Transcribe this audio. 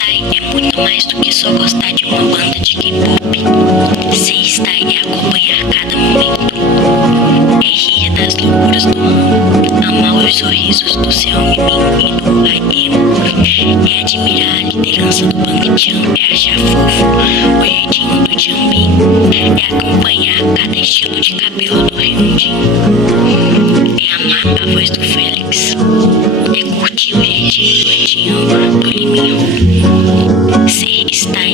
style é muito mais do que só gostar de uma banda de K-pop. Ser style é acompanhar cada momento. É rir das loucuras do mundo, amar os sorrisos do Seungmin e do IM. É admirar a liderança do Bang Chan, é achar fofo o jeitinho do Changbin. É acompanhar cada estilo de cabelo do Hyunjin. É amar a voz do Félix. É curtir o jeitinho do Etienne do Liminho. Ser style